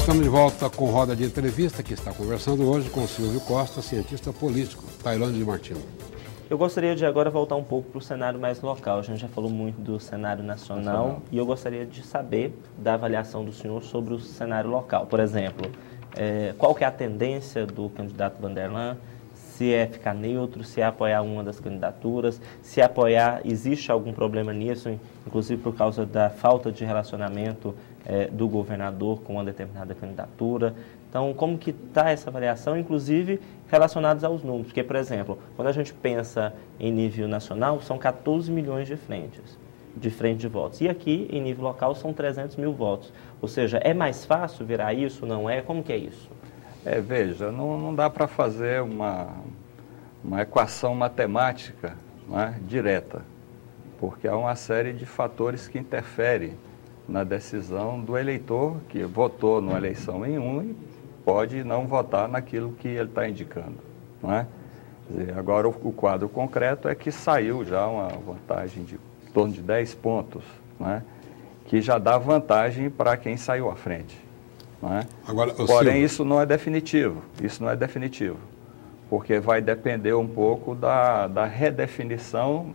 Estamos de volta com Roda de Entrevista, que está conversando hoje com Silvio Costa, cientista político, Tailândia de Martino. Eu gostaria de agora voltar um pouco para o cenário mais local. A gente já falou muito do cenário nacional e eu gostaria de saber da avaliação do senhor sobre o cenário local. Por exemplo, qual que é a tendência do candidato Vanderlan? Se é ficar neutro, se é apoiar uma das candidaturas, se apoiar, existe algum problema nisso, inclusive por causa da falta de relacionamento do governador com uma determinada candidatura. Então, como que está essa avaliação, inclusive relacionados aos números? Porque, por exemplo, quando a gente pensa em nível nacional, são 14 milhões de frente de votos. E aqui, em nível local, são 300 mil votos. Ou seja, é mais fácil virar isso, não é? Como que é isso? Veja, não dá para fazer uma equação matemática, não é, direta, porque há uma série de fatores que interferem na decisão do eleitor que votou numa eleição em um e pode não votar naquilo que ele está indicando, não é? Quer dizer, agora, o quadro concreto é que saiu já uma vantagem de em torno de 10 pontos, não é? Que já dá vantagem para quem saiu à frente. Não é? Agora, porém, isso não é definitivo, porque vai depender um pouco da redefinição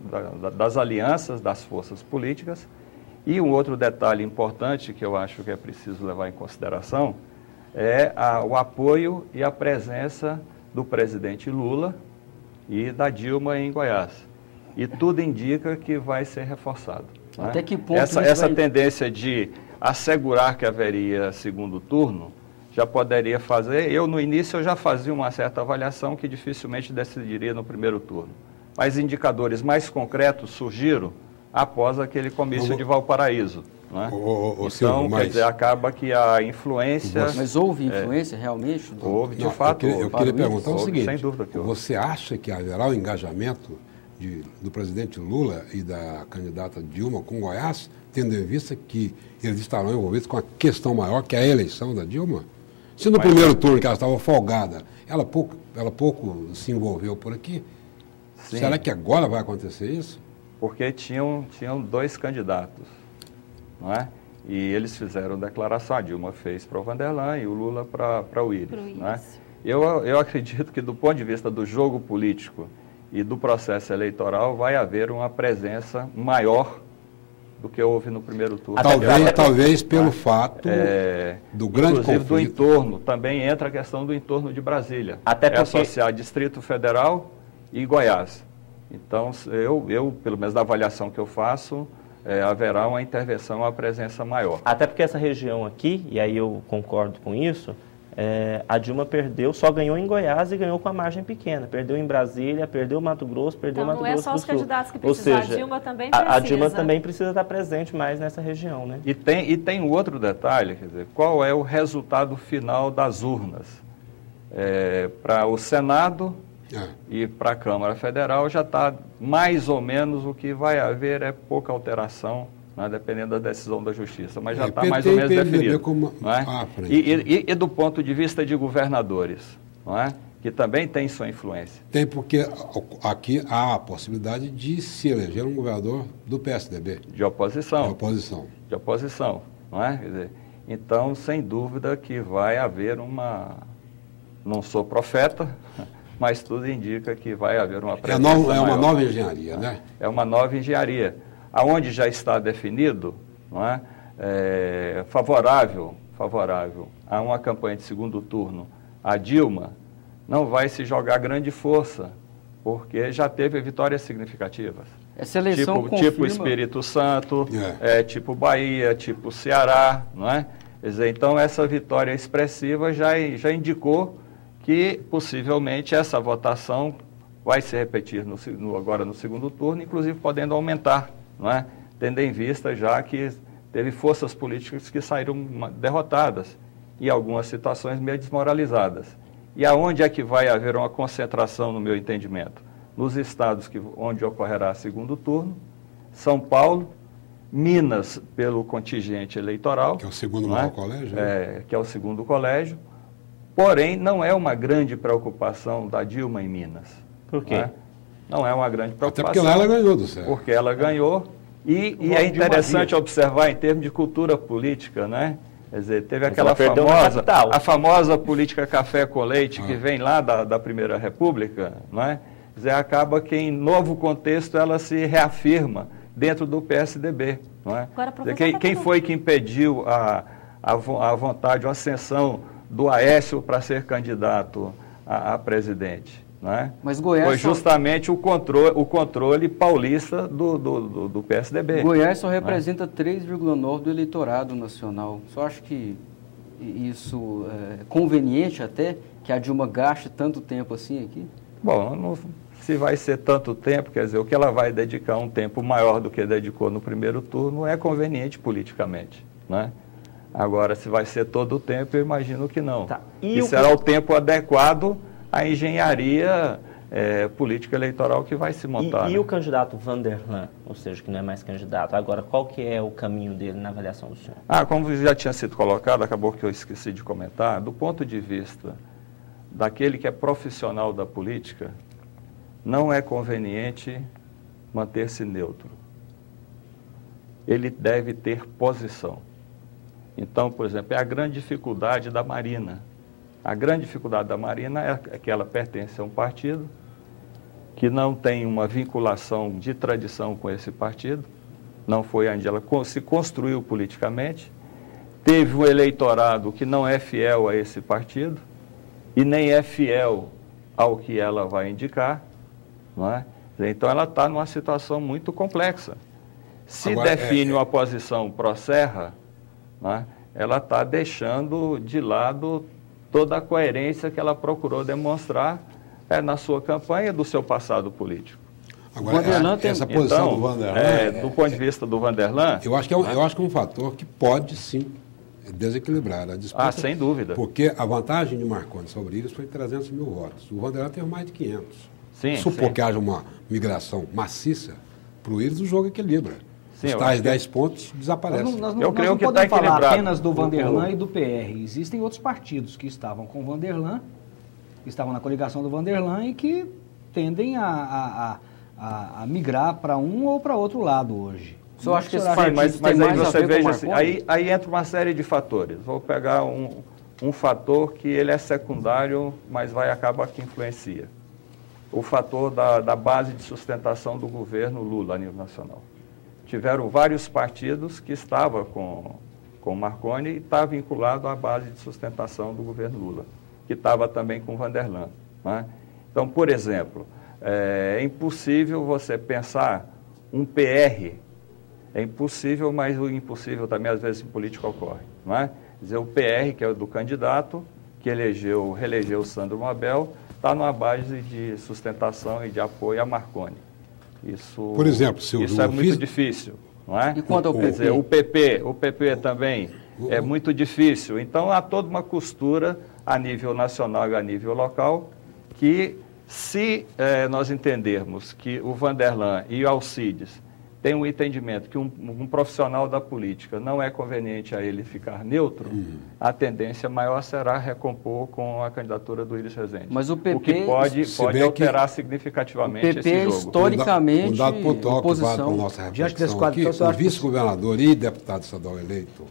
das alianças das forças políticas. E um outro detalhe importante que eu acho que é preciso levar em consideração é o apoio e a presença do presidente Lula e da Dilma em Goiás. E tudo indica que vai ser reforçado. Até que ponto essa tendência de assegurar que haveria segundo turno, já poderia fazer. Eu, no início, eu já fazia uma certa avaliação que dificilmente decidiria no primeiro turno. Mas indicadores mais concretos surgiram após aquele comício de Valparaíso. Não é? Então, Silvio, quer dizer, acaba que a influência... Mas houve influência realmente? Houve, de fato. Eu queria perguntar o seguinte, sem dúvida que houve. Você acha que haverá o engajamento do presidente Lula e da candidata Dilma com Goiás, tendo em vista que eles estarão envolvidos com a questão maior, que é a eleição da Dilma? Se no primeiro turno que ela estava folgada, ela pouco se envolveu por aqui, sim. Será que agora vai acontecer isso? Porque tinham dois candidatos, não é? E eles fizeram declaração, a Dilma fez para o Vanderlan e o Lula para o Íris, não é? Eu acredito que do ponto de vista do jogo político e do processo eleitoral vai haver uma presença maior do que houve no primeiro turno. Talvez pelo fato do grande inclusive conflito. Do entorno, também entra a questão do entorno de Brasília. Até porque... associar Distrito Federal e Goiás. Então, eu pelo menos da avaliação que eu faço, haverá uma intervenção, uma presença maior. Até porque essa região aqui, e aí eu concordo com isso, a Dilma perdeu, só ganhou em Goiás e ganhou com a margem pequena. Perdeu em Brasília, perdeu Mato Grosso, perdeu Mato Grosso do Sul. Não é só os candidatos que precisam, ou seja, a Dilma também precisa. A Dilma também precisa estar presente mais nessa região, né? E tem um outro detalhe, quer dizer, qual é o resultado final das urnas? Para o Senado e para a Câmara Federal já está mais ou menos o que vai haver, pouca alteração, né, dependendo da decisão da Justiça, mas já está mais ou menos definido. Não é? E do ponto de vista de governadores, não é? Que também tem sua influência. Tem, porque aqui há a possibilidade de se eleger um governador do PSDB. De oposição. De oposição. Não é? Quer dizer, então, sem dúvida que vai haver não sou profeta, mas tudo indica que vai haver uma presença É uma nova engenharia, né? É uma nova engenharia. Aonde já está definido, não é? Favorável a uma campanha de segundo turno, a Dilma não vai se jogar grande força, porque já teve vitórias significativas. Essa eleição tipo Espírito Santo, tipo Bahia, tipo Ceará, não é? Quer dizer, então, essa vitória expressiva já indicou que, possivelmente, essa votação vai se repetir agora no segundo turno, inclusive podendo aumentar, não é? Tendo em vista já que teve forças políticas que saíram derrotadas e algumas situações meio desmoralizadas. E aonde é que vai haver uma concentração, no meu entendimento? Nos estados onde ocorrerá segundo turno, São Paulo, Minas, pelo contingente eleitoral. Que é o segundo maior colégio. Que é o segundo colégio. Porém, não é uma grande preocupação da Dilma em Minas. Por quê? Não é uma grande preocupação. Até porque lá ela ganhou do céu. Porque ela ganhou. E é interessante observar, em termos de cultura política, né? Quer dizer, teve aquela famosa política café com leite que vem lá da Primeira República, não é? Quer dizer, acaba que em novo contexto ela se reafirma dentro do PSDB, não é? Agora, Quem foi que impediu a vontade, a ascensão do Aécio para ser candidato a presidente? Não é? Mas Goiás foi justamente o controle paulista do PSDB. Goiás só representa 3,9% do eleitorado nacional. Só acho que isso é conveniente até que a Dilma gaste tanto tempo assim aqui? Bom, se vai ser tanto tempo, quer dizer, o que ela vai dedicar um tempo maior do que dedicou no primeiro turno é conveniente politicamente, né? Agora, se vai ser todo o tempo, eu imagino que não. Tá. E será o tempo adequado à engenharia política eleitoral que vai se montar. E o candidato Vanderlan, ou seja, que não é mais candidato, agora qual que é o caminho dele na avaliação do senhor? Como já tinha sido colocado, acabou que eu esqueci de comentar, do ponto de vista daquele que é profissional da política, não é conveniente manter-se neutro. Ele deve ter posição. Então, por exemplo, é a grande dificuldade da Marina. A grande dificuldade da Marina é que ela pertence a um partido que não tem uma vinculação de tradição com esse partido, não foi onde ela se construiu politicamente, teve um eleitorado que não é fiel a esse partido e nem é fiel ao que ela vai indicar, não é? Então, ela está numa situação muito complexa. Se agora, define uma posição pró-Serra, né, ela está deixando de lado toda a coerência que ela procurou demonstrar na sua campanha do seu passado político. Agora, essa posição do Vanderlan... do ponto de vista do Vanderlan... Eu acho que é um fator que pode, sim, desequilibrar a disputa. Sem dúvida. Porque a vantagem de Marconi sobre Íris foi 300 mil votos. O Vanderlan teve mais de 500. Supor que haja uma migração maciça, para o Íris o jogo equilibra. Os tais 10 pontos desaparecem. Eu creio que não podemos falar apenas do Vanderlan e do PR. Existem outros partidos que estavam com o Vanderlan, que estavam na coligação do Vanderlan e que tendem a migrar para um ou para outro lado hoje. Eu acho que esse partido mas aí você veja assim, aí entra uma série de fatores. Vou pegar um fator que ele é secundário, mas acaba que influencia. O fator da base de sustentação do governo Lula a nível nacional. Tiveram vários partidos que estavam com o Marconi e está vinculado à base de sustentação do governo Lula, que estava também com o Vanderlan, né? Então, por exemplo, é impossível você pensar um PR, é impossível, mas o impossível também às vezes em política ocorre, não é? Quer dizer, o PR, que é o do candidato, que reelegeu o Sandro Mabel, está numa base de sustentação e de apoio a Marconi. Isso, por exemplo, isso é muito difícil, não é? E quanto ao PP? Quer dizer, o PP também é muito difícil. Então, há toda uma costura a nível nacional e a nível local que, se nós entendermos que o Vanderlan e o Alcides têm um entendimento que um profissional da política não é conveniente a ele ficar neutro, a tendência maior será recompor com a candidatura do Íris Rezende. Mas o PP, o que pode alterar significativamente esse jogo. Historicamente, um dado pontual que vale para a nossa reflexão aqui, o vice-governador e deputado estadual eleito,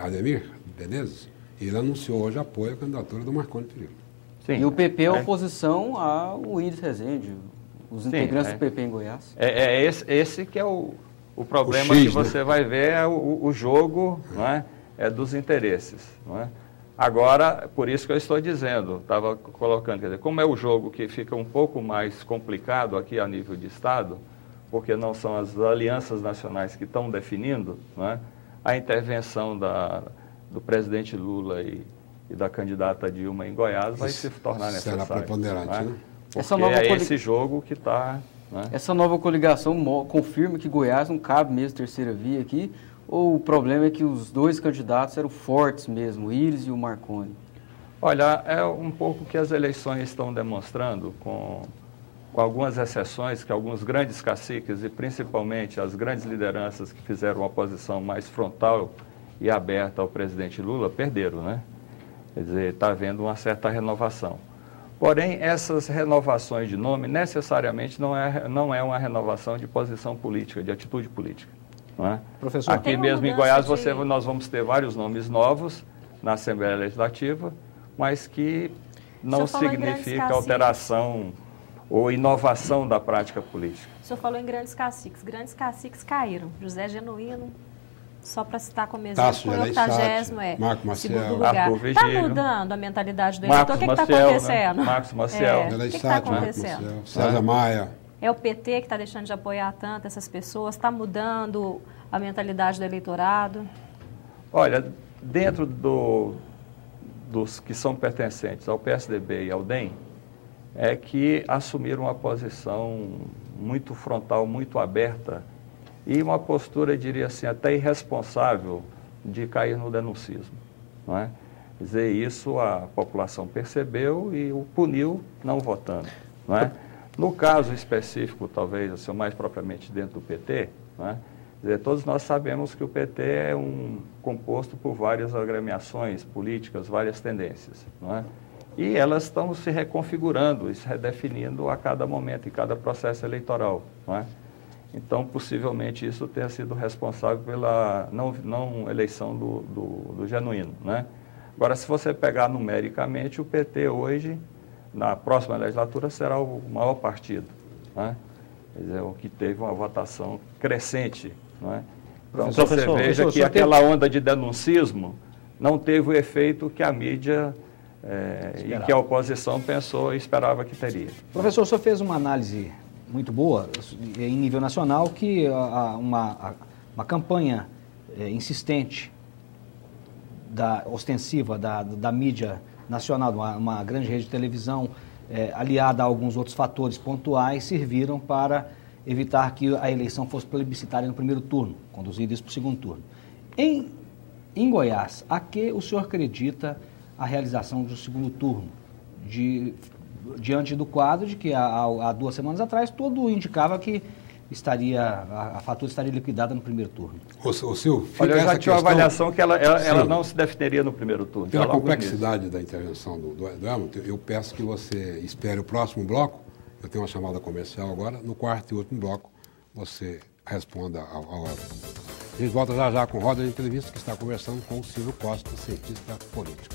Ademir Menezes, ele anunciou hoje apoio à candidatura do Marconi Perillo. E o PP é oposição ao Íris Rezende, os integrantes do PP em Goiás. Esse que é o problema que você vai ver, é o jogo, não é? Dos interesses. Não é? Agora, por isso que eu estou dizendo, estava colocando, quer dizer, como é o jogo que fica um pouco mais complicado aqui a nível de Estado, porque não são as alianças nacionais que estão definindo, não é? A intervenção do presidente Lula e da candidata Dilma em Goiás vai se tornar necessária. Será preponderante, né? Porque esse jogo que está... Né? Essa nova coligação confirma que Goiás não cabe mesmo terceira via aqui, ou o problema é que os dois candidatos eram fortes mesmo, o Íris e o Marconi? Olha, é um pouco que as eleições estão demonstrando, com algumas exceções, que alguns grandes caciques e principalmente as grandes lideranças que fizeram uma posição mais frontal e aberta ao presidente Lula, perderam, né? Quer dizer, está havendo uma certa renovação. Porém, essas renovações de nome necessariamente não é uma renovação de posição política, de atitude política. Não é? Professor, aqui mesmo em Goiás nós vamos ter vários nomes novos na Assembleia Legislativa, mas que não significa alteração ou inovação da prática política. O senhor falou em grandes caciques caíram. José Genuíno, só para citar como exemplo, foi o 80º, Marco Maciel, lugar. Está mudando a mentalidade do eleitor? O que está acontecendo? Né? Marcos Maciel. O que está acontecendo? César Maia. É o PT que está deixando de apoiar tanto essas pessoas? Está mudando a mentalidade do eleitorado? Olha, dentro dos que são pertencentes ao PSDB e ao DEM, é que assumiram uma posição muito frontal, muito aberta e uma postura, diria assim, até irresponsável de cair no denuncismo. Não é? Quer dizer, isso a população percebeu e o puniu não votando. Não é? No caso específico, talvez, assim, mais propriamente dentro do PT, não é? Quer dizer, todos nós sabemos que o PT é composto por várias agremiações políticas, várias tendências. Não é? E elas estão se reconfigurando e se redefinindo a cada momento, em cada processo eleitoral. Não é? Então, possivelmente, isso tenha sido responsável pela não eleição do Genuíno. Né? Agora, se você pegar numericamente, o PT hoje, na próxima legislatura, será o maior partido. Né? Quer dizer, o que teve uma votação crescente. Não é? Então, você veja que aquela onda de denuncismo não teve o efeito que a mídia e que a oposição pensou e esperava que teria. Professor, o senhor fez uma análise muito boa em nível nacional que uma campanha insistente, ostensiva da mídia nacional, uma grande rede de televisão, aliada a alguns outros fatores pontuais, serviram para evitar que a eleição fosse plebiscitária no primeiro turno, conduzindo isso para o segundo turno. Em Goiás, a que o senhor acredita a realização do segundo turno, diante do quadro de que há 2 semanas atrás tudo indicava que a fatura estaria liquidada no primeiro turno? Silvio, olha, eu já tinha uma avaliação que ela não se definiria no primeiro turno. Pela complexidade da intervenção do Hamilton, eu peço que você espere o próximo bloco. Eu tenho uma chamada comercial agora. No quarto e último bloco, você responda ao Hamilton. A gente volta já com roda de entrevista que está conversando com o Silvio Costa, cientista político.